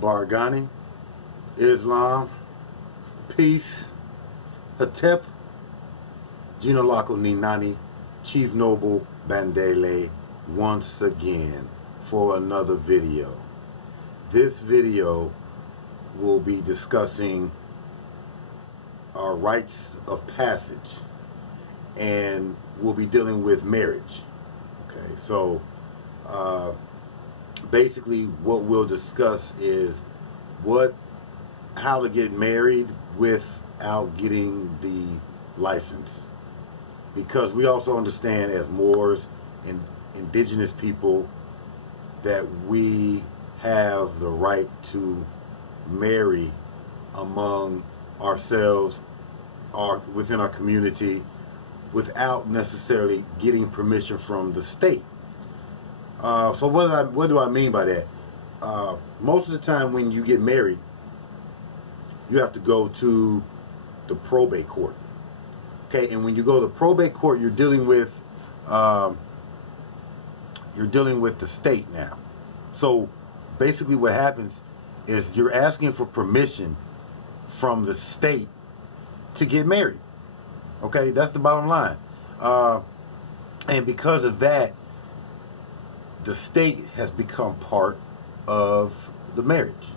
Barghani, Islam, Peace, Hatep, Ginolako Ninani, Chief Noble Bandele, once again for another video. This video will be discussing our rites of passage, and we'll be dealing with marriage. Okay, so basically what we'll discuss is how to get married without getting the license, because we also understand as Moors and indigenous people that we have the right to marry among ourselves or within our community without necessarily getting permission from the state. So what do I mean by that? Most of the time when you get married, you have to go to the probate court. Okay, and when you go to probate court, you're dealing with the state now. So basically what happens is you're asking for permission from the state to get married. Okay, that's the bottom line. And because of that, the state has become part of the marriage.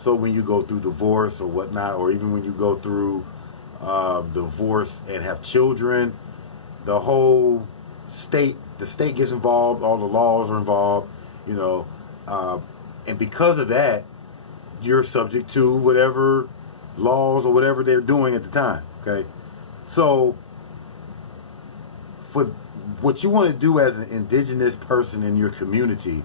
So when you go through divorce or whatnot, or even when you go through divorce and have children, the whole state, the state gets involved, all the laws are involved, you know, and because of that, you're subject to whatever laws or whatever they're doing at the time. Okay, so for what you want to do as an indigenous person in your community,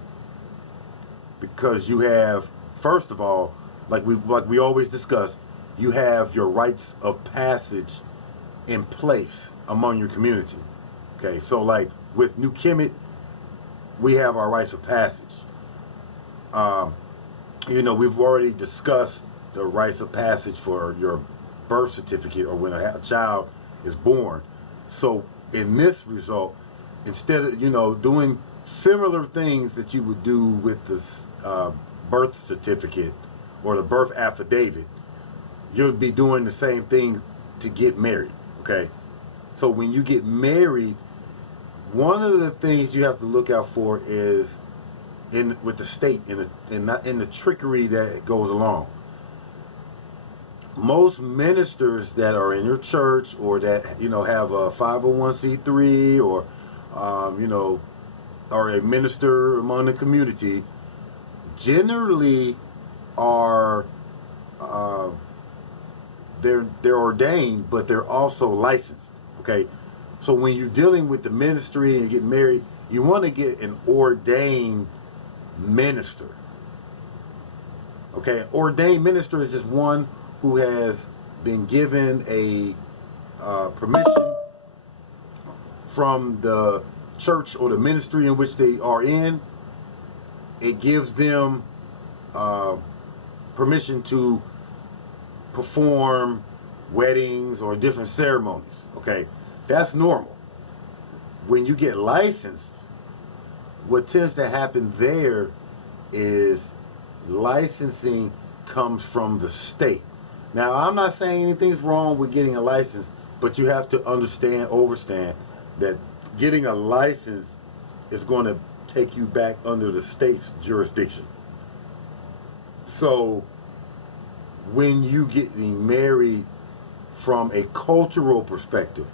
because you have, first of all, like we always discuss, you have your rites of passage in place among your community. Okay, so like with New Kemit, we have our rites of passage. You know, we've already discussed the rites of passage for your birth certificate or when a child is born. So in this result, instead of, you know, doing similar things that you would do with this birth certificate or the birth affidavit, you'll be doing the same thing to get married. Okay, so when you get married, one of the things you have to look out for is with the state, in the trickery that goes along. Most ministers that are in your church, or that, you know, have a 501c3, or you know, are a minister among the community, generally are they're ordained, but they're also licensed. Okay, so when you're dealing with the ministry and get married, you want to get an ordained minister. Okay, ordained minister is just one who has been given a permission from the church or the ministry in which they are in. It gives them permission to perform weddings or different ceremonies. Okay, that's normal. When you get licensed, what tends to happen there is licensing comes from the state. Now, I'm not saying anything's wrong with getting a license, but you have to understand that getting a license is going to take you back under the state's jurisdiction. So when you getting married from a cultural perspective,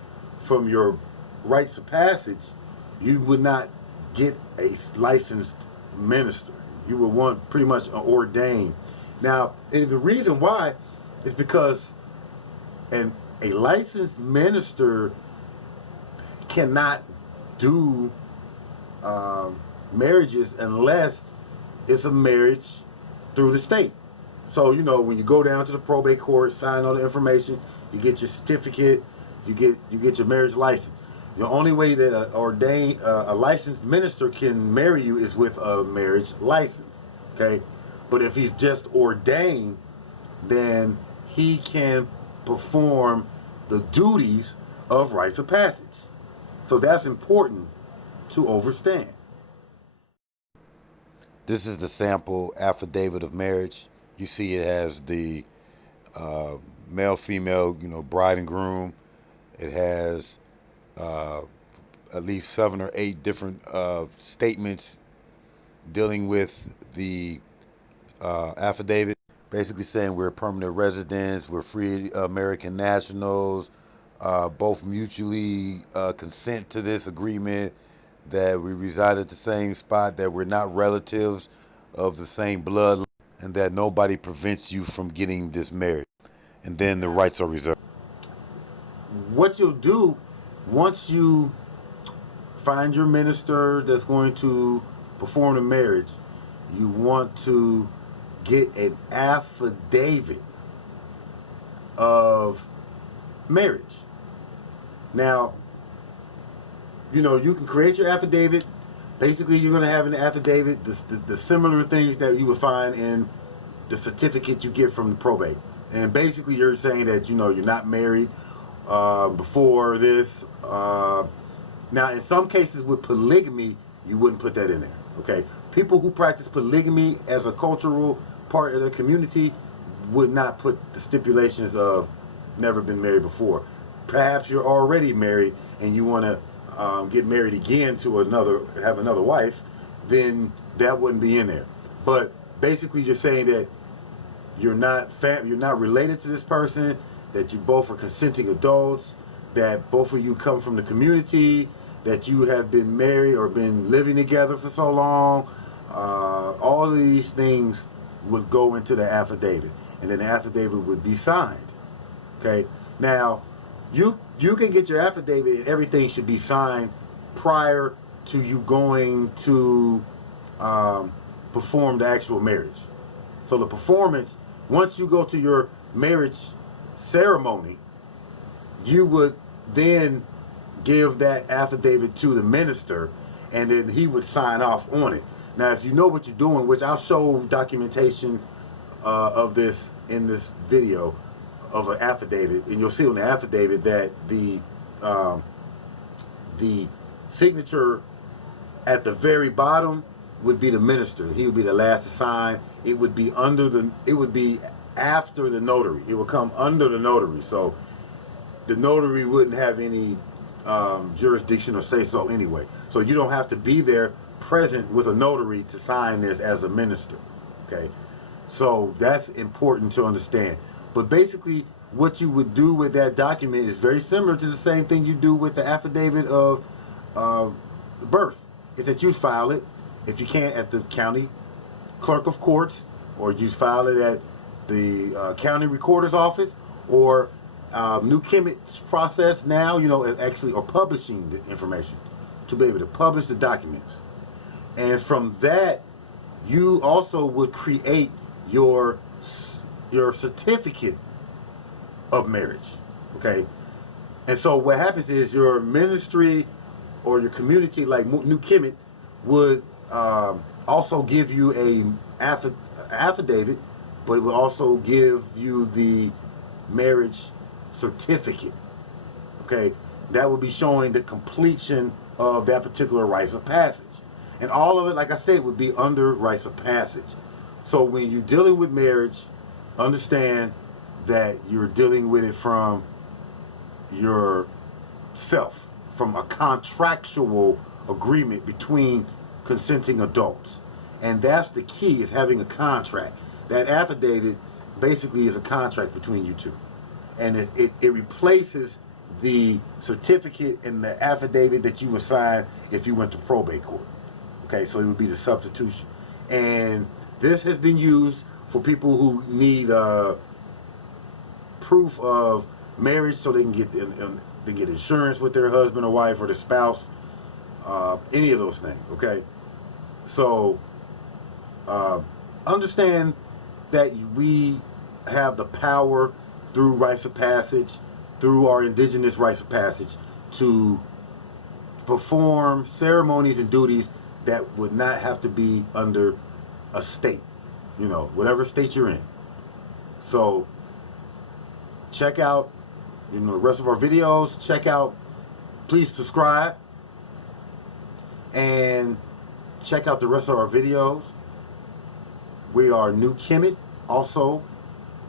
from your rites of passage, you would not get a licensed minister. You would want pretty much an ordained. Now, and the reason why is because a licensed minister cannot do marriages unless it's a marriage through the state. So, you know, when you go down to the probate court, sign all the information, you get your certificate, you get your marriage license. The only way that a licensed minister can marry you is with a marriage license. Okay, but if he's just ordained, then he can perform the duties of rites of passage. So that's important to understand. This is the sample affidavit of marriage You see it has the male, female, bride and groom. It has at least 7 or 8 different statements dealing with the affidavit, basically saying we're permanent residents, we're free American nationals, both mutually consent to this agreement, that we reside at the same spot, that we're not relatives of the same blood, and that nobody prevents you from getting this marriage. And then the rights are reserved. What you'll do once you find your minister that's going to perform the marriage, you want to get an affidavit of marriage. Now, you can create your affidavit. Basically, you're going to have an affidavit, the similar things that you would find in the certificate you get from the probate. And basically, you're saying that, you're not married before this. Now, in some cases with polygamy, you wouldn't put that in there, okay? People who practice polygamy as a cultural part of the community would not put the stipulations of never been married before. Perhaps you're already married and you want to get married again to have another wife, then that wouldn't be in there. But basically, you're saying that you're not related to this person, that you both are consenting adults, that both of you come from the community, that you have been married or been living together for so long. All of these things would go into the affidavit, and then the affidavit would be signed. Okay. Now, you can get your affidavit, and everything should be signed prior to you going to perform the actual marriage. So the performance, once you go to your marriage ceremony, you would then give that affidavit to the minister, and then he would sign off on it. Now, if you know what you're doing, which I'll show documentation of this in this video of an affidavit, and you'll see on the affidavit that the signature at the very bottom would be the minister. He would be the last to sign. It would be after the notary. It would come under the notary. So the notary wouldn't have any jurisdiction or say so anyway. So you don't have to be there present with a notary to sign this as a minister. Okay, so that's important to understand. But basically, what you would do with that document is very similar to the same thing you do with the affidavit of birth. Is that you file it, if you can't, at the county clerk of courts, or you file it at the county recorder's office, or New Kemit's process now, actually are publishing the information to be able to publish the documents. And from that, you also would create your certificate of marriage, okay? And so what happens is your ministry or your community, like New Kemit, would also give you a affidavit, but it will also give you the marriage certificate, okay? That will be showing the completion of that particular rites of passage. And all of it, like I said, would be under rites of passage. So when you're dealing with marriage, understand that you're dealing with it from yourself, from a contractual agreement between consenting adults. And that's the key, is having a contract. That affidavit basically is a contract between you two. And it replaces the certificate and the affidavit that you would sign if you went to probate court. Okay, so it would be the substitution. And this has been used for people who need proof of marriage, so they can get insurance with their husband or wife or their spouse, any of those things. Okay, so understand that we have the power through rites of passage, through our indigenous rites of passage, to perform ceremonies and duties that would not have to be under a state, whatever state you're in. So check out, the rest of our videos. Please subscribe and check out the rest of our videos. We are New Kemit, Also,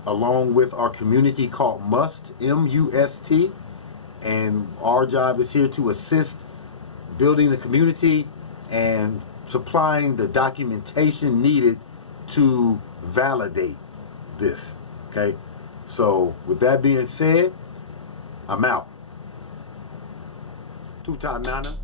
along with our community called MUST, M-U-S-T, and our job is here to assist building the community and supplying the documentation needed to validate this. Okay, so with that being said, I'm out. Tuta Nana.